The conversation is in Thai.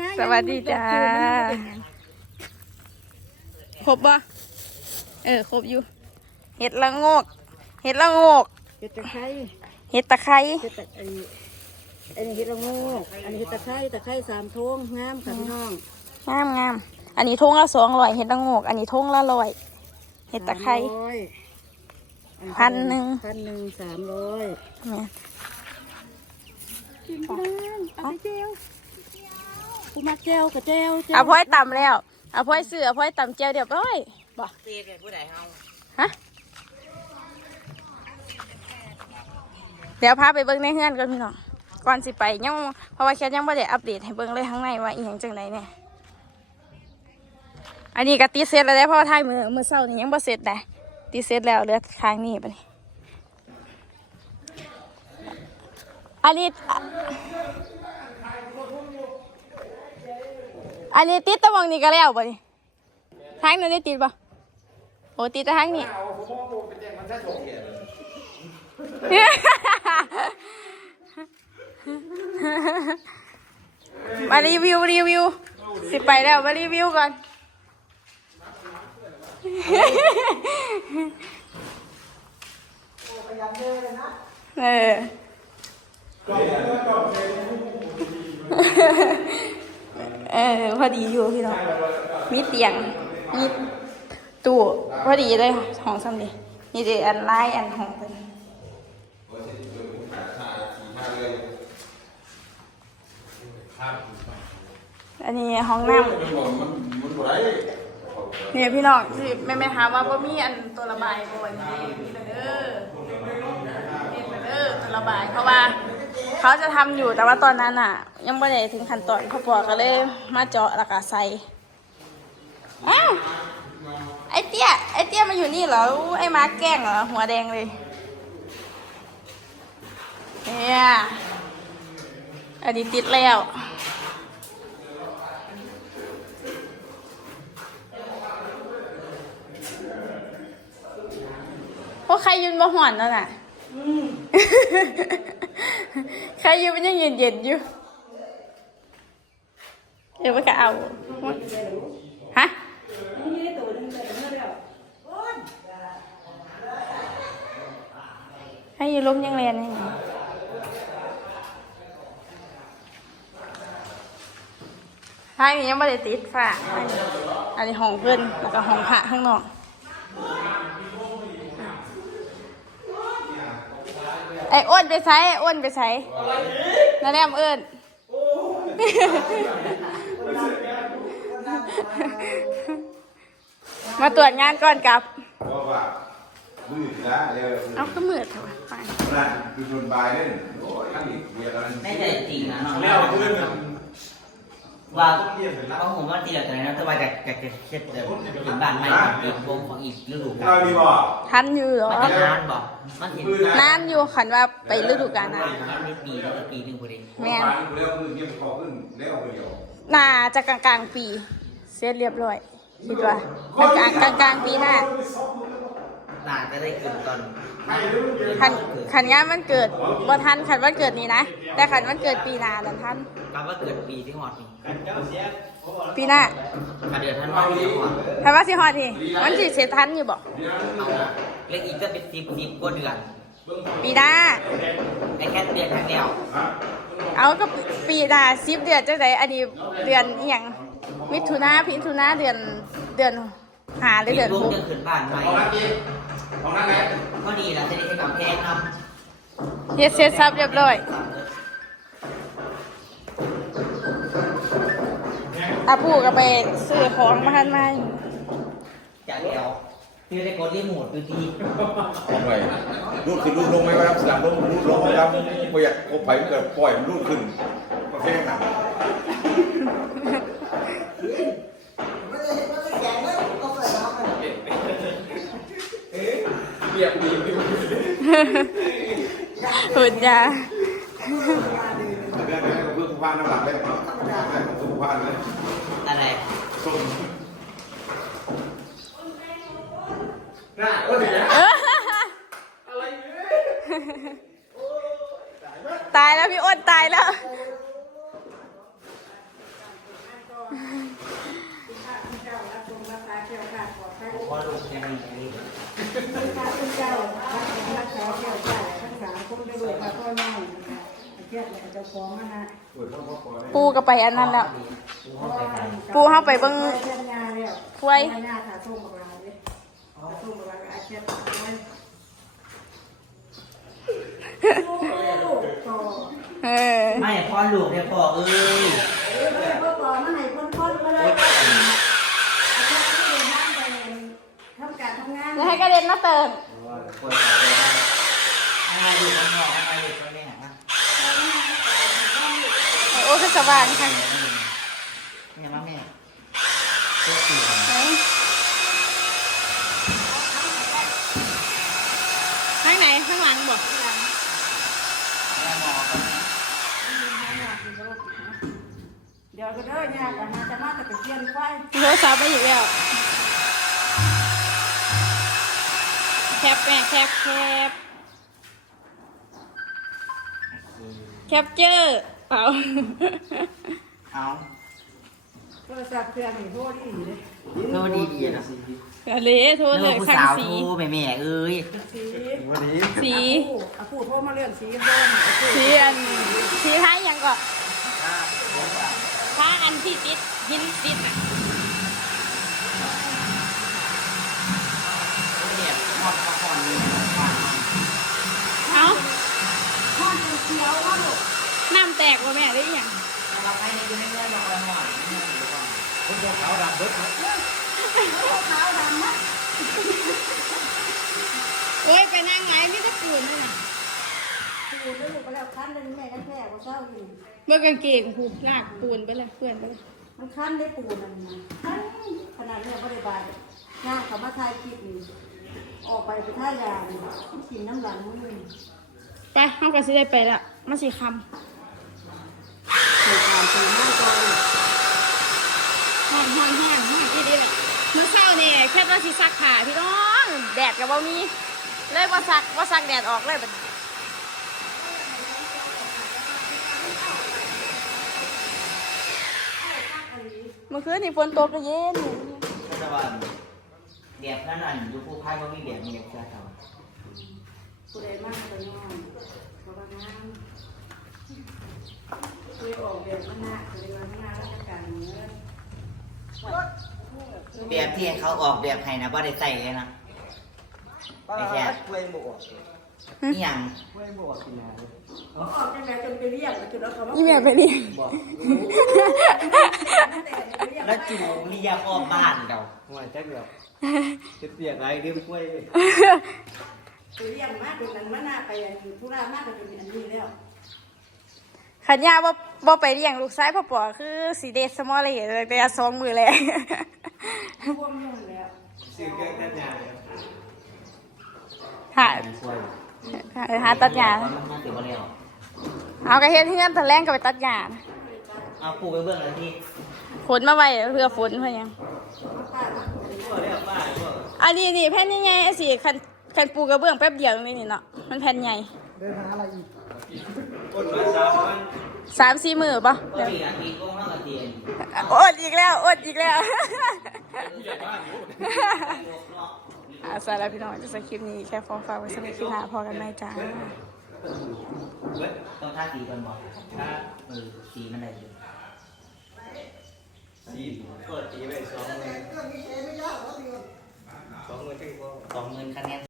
นะสวัสดีจ้าครบบ่เออครบอยู่ เห็ดละโงก เห็ดละโงก เห็ดตะไคร้เห็ดตะไคร้เห็ดตะไอ้อันนี้เห็ดละโงกอันนี้เห็ดตะไคร้ตะไคร้สามทงงามค่ะพี่น้องงามงามอันนี้ทงละสองร้อยเห็ดละโงก อันนี้ทงละร้อยเห็ดตะไคร้สามร้อยอัพันหนึ่งพันหนึ่งสามร้อยแม่กินบ้างเอาไปเจียว กูมักเจียวกับเจียวเจียวเอาพ่อยต่ำแล้วเอาพ่อยซื้อเอาพ่อยต่ำเจียวเดี๋ยวร้อยบ่ตีเป็นผู้ใดเฮาฮะเดี๋ยวพาไปเบิ้งในเฮือนก่อนพี่น้องก่อนสิไปยังเพราะว่าแค่ยังไม่ได้อัปเดตให้เบิ้งเลยข้างในว่าอีหยังจังไดเนี่ยอันนี้ก็ตีเสร็จแล้วเด้อเพราะว่าถ่ายมือมือเศร้านี่ยังบ่เสร็จได้ตีเสร็จแล้วเหลือค้างนี่ไปนี่อันนี้ อันนี้ติดตะมองนี่ก็แล้วบ่นี่ทางนู้นได้ติดบ่โอ้ติดแต่ทางนี้มารีวิวรีวิว สิไปแล้วมารีวิวก่อน เออ เออพอดีอยู่พี่น้องมีเตียงมีตู้พอดีเลยห้องซ้ำดีนี่เดอันไลน์อันห้องเป็นอันนี้ห้องน้ำเนี่ยพี่น้องที่แม่แม่ถามว่าบ่มีอันตัวระบายบ่นี่มีแต่เด้อเด้อตัวระบายเพราะว่า เขาจะทำอยู่แต่ว่าตอนนั้นอะ ยังไม่ได้ถึงขั้นตอนเขาบอกก็เลยมาเจาะแล้วก็ใส่อ้าวไอเตี้ยไอเตี้ยมาอยู่นี่เหรออู้ไอมาแกล้งเหรอหัวแดงเลยเนี่ยอันนี้ติดแล้วพวกใครยืนบ่หอนแล้วน่ะ ใครอยู่มันยังเย็นเย็นอยู่เดี๋ยวมันก็เอาฮะให้อยูลมยังเรียนนี่ทางนี้ยังไม่ได้ติดฝาอันนี้อันนี้ห้องเพื่อนแล้วก็ห้องพระข้างนอก อ้อ้วนไปใช้ไอ้อ้วนไปใช้นั่นแหละเอิญมาตรวจงานก่อนกลับเพราะว่ามืดแล้วเร็วเอาก็มืดเถอะวะไปนั่นคือชนบายเล่นโอ้ยอันนี้เวียกันไม่ได้จริงนะน้องแล้วเพื่อน ว่าเพราะผมว่าตีแบบนั้นแต่ว่าจะจะจะเช็ดเดี๋ยวถึงบ้านใหม่อีกวงของอีกฤดูกาเราลดีบ่ทันอยู่เหรอ มันจะนานบอกมันเห็นนานอยู่ขันว่าไปฤดูกาลน่ะนิดปีแล้วก็ปีหนึ่งพอดีแม่นเร็วขึ้นเยี่ยมคอขึ้นเร็วเดียวน่าจะกลางกลางๆปี เสร็จเรียบร้อยคิดว่ากลางกลางกลางๆปีหน้า น่าจะได้กินตอนขันขันงานมันเกิดบ่ทันขันวันเกิดนี้นะ แต่ขันวันเกิดปีหน้านั้นทันกำว่าเกิดปีที่หอดนี่ปีหน้ากาเดือนท่านว่าที่หอดถ้าว่าสิฮอดทีมันสิเสร็จทันอยู่บ่เอาเล็กอีกก็เป็นสิบสิบกว่าเดือน ปีหน้าไอ้แค่เดือนครั้งเดียวเอาก็ปีหน้าสิบเดือนจังไดอันนี้เดือนอีหยังมิถุนาพิถุนาเดือนเดือนหาหรือเดือนลูหกกจะ ของนั่นดีของนั่นไงก็ดีแล้วจะได้ให้กับแพงครับเฮ็ดเสร็จสับเรียบร้อยอาปู่ก็ไปซื้อของมาทันมาจากเดียวที่ได้กดรีโมทดูดีของไรรูดขึ้นรูดลงไหมครับสลับลงรูดลงไหมครับประหยัดโอ้ไผ่เกิดปล่อยมันรูดขึ้นประเภทหนัก เรียบดีหุ่นยาเรื่องนี้เพื่อสุภาพน้ำหนักเลยสุภาพเลยอะไรส้มน่าก็ดีนะตายแล้วพี่อ้นตายแล้ว คุณเจ้ารับชมรับตาเกี่ยวกับขอให้ พอลูกยังมีอันนี้ คุณเจ้ารักษารักษาเกี่ยวกับรักษาคนได้ ด้วยค่ะพ่อแม่นะคะเทียบกับเจ้าของนะฮะปูก็ไปอันนั้นแล้วปูเข้าไปเบิ่งเทียบงานแล้วถ้วยหน้าค่ะส่งกับเราเลยส่งกับเราอาเทียบไว้โอ้ต่อเออไม่พ่อลูกเนี่ยพ่อเอ้ยเออพ่อต่อมาไหนคนคนก็เลยอาจารย์ที่เรียนบ้านไปทำการทำงานแล้วให้กระเด็นมาเติม คือสว่างค่ะแม่มาแม่เจ้าสี่ ข้างไหนข้างหลังบอกแม่หมอก็เดี๋ยวก็เด้อยากกันมาจะมาแต่ไปเปลี่ยนไฟโทรศัพท์มาอีกแล้วแคปแม่แคปแคปแคปเจอร์ เปล่าเอาโทรศัพท์เครื่องนี่โทษดีเลยโทษดีดีนะอะไรโทรเลยผู้คันสาวสี โทรแม่แม่เอ้ยสีสี อาผู้โทรมาเรื่องสีเดิมอาผู้สีอันสีท้ายยังก็ท้าอันที่ติดหินติดอะ เนี่ยหอดมาก่อนนี่ เอ้า ห้องเขียวว่าลูก น้ำแต กว่าแม่หรือยังเราให้ในยูนิเวอร์เราเอาหน่อยขาวดำนะโอ้ยไปนั่งไงไม่ได้ปูนเลยนะปูนแล้วลูกไปแล้วคันเลยแม่กันแค่ว่าเศร้าอยู่เมื่อกางเกงผูลากปูนไปเลยเพื่อนไปเลยมันคันได้ปูนนั่นนะคันขนาดเนี้ยบริบาลย่างเขามาทายคลิปนี่ออกไปไปท่ายานี่กินน้ำหลังมือไปห้องกันสิได้ไปละมาสิค ในการตีนั่งก่อนห้องห้องห้องห้องที่ดีเลยเมื่อเช้าเนี่ยแค่ว่าสิซักผ้าพี่น้องแดดกับว่ามีเลยว่าซักว่าซักแดดออกเลยบัดนี้เมื่อคืนนี่ฝนตกก็เย็นก็จะว่าแบบนั้นอันยูผู้พายก็มีแบบนี้เชื่อเขาผู้ใดมากก็นอนเพราะว่างาน แบบข้างหน้าคุยวันข้างหน้าราชการเนื้อแบบที่เขาออกแบบให้นะว่าได้ใส่เลยนะไอ้แค่ช่วยหมวกนี่ยังช่วยหมวกกินน้เขาออกจังไงจนไปเรียกจนเอาเขามานี่แม่ไปเรียนำบอกแล้วจูเรียกออกบ้านเราหัวแจ็คเดียวจะเปียกอะไรเรียกกล้วยไปเรียกมากจนนั้นมาหน้าไปอันนี้ธุระมากจนเป็นอันนี้แล้วขันยาว่า ว่าไปเลี้ยงลูกชายพ่อปอคือสีเดสมอลเลยเลยแต่สองมือแลงรวมยุ่งแล้วซื้อเครื่องตัดหญ้าหาช่วยหาตัดหญ้ามันมันถือว่าเร็วเอากระเฮ็ดเฮือนตะแรงก็ไปตัดหญ้าเอาปูไปเบื้องเลยที่ฝนมาไว้เพื่อฝนเพื่อหยังป้าก็เรียกว่าพวกอันนี้นี่แผ่นใหญ่ๆไอ้สิคันคันปูกระเบื้องแป๊บเดียวนี่นี่เนาะมันแผ่นใหญ่คนมาสามวัน สามสี่มือปะก็มีอันนี้ก็น่าจะเตียนอดอีกแล้วอดอีกแล้วอ่าสำหรับพี่น้องจะสคลิปนี้แค่ฟ้องฝากไว้สำหรับคลิปหน้าพอกันไหมจ้าต้องท่าสีกันบอกถ้าเออสีมันได้อยู่สีก็ตีไปสองหมื่นสองหมื่นจังพอสองหมื่นคะแนน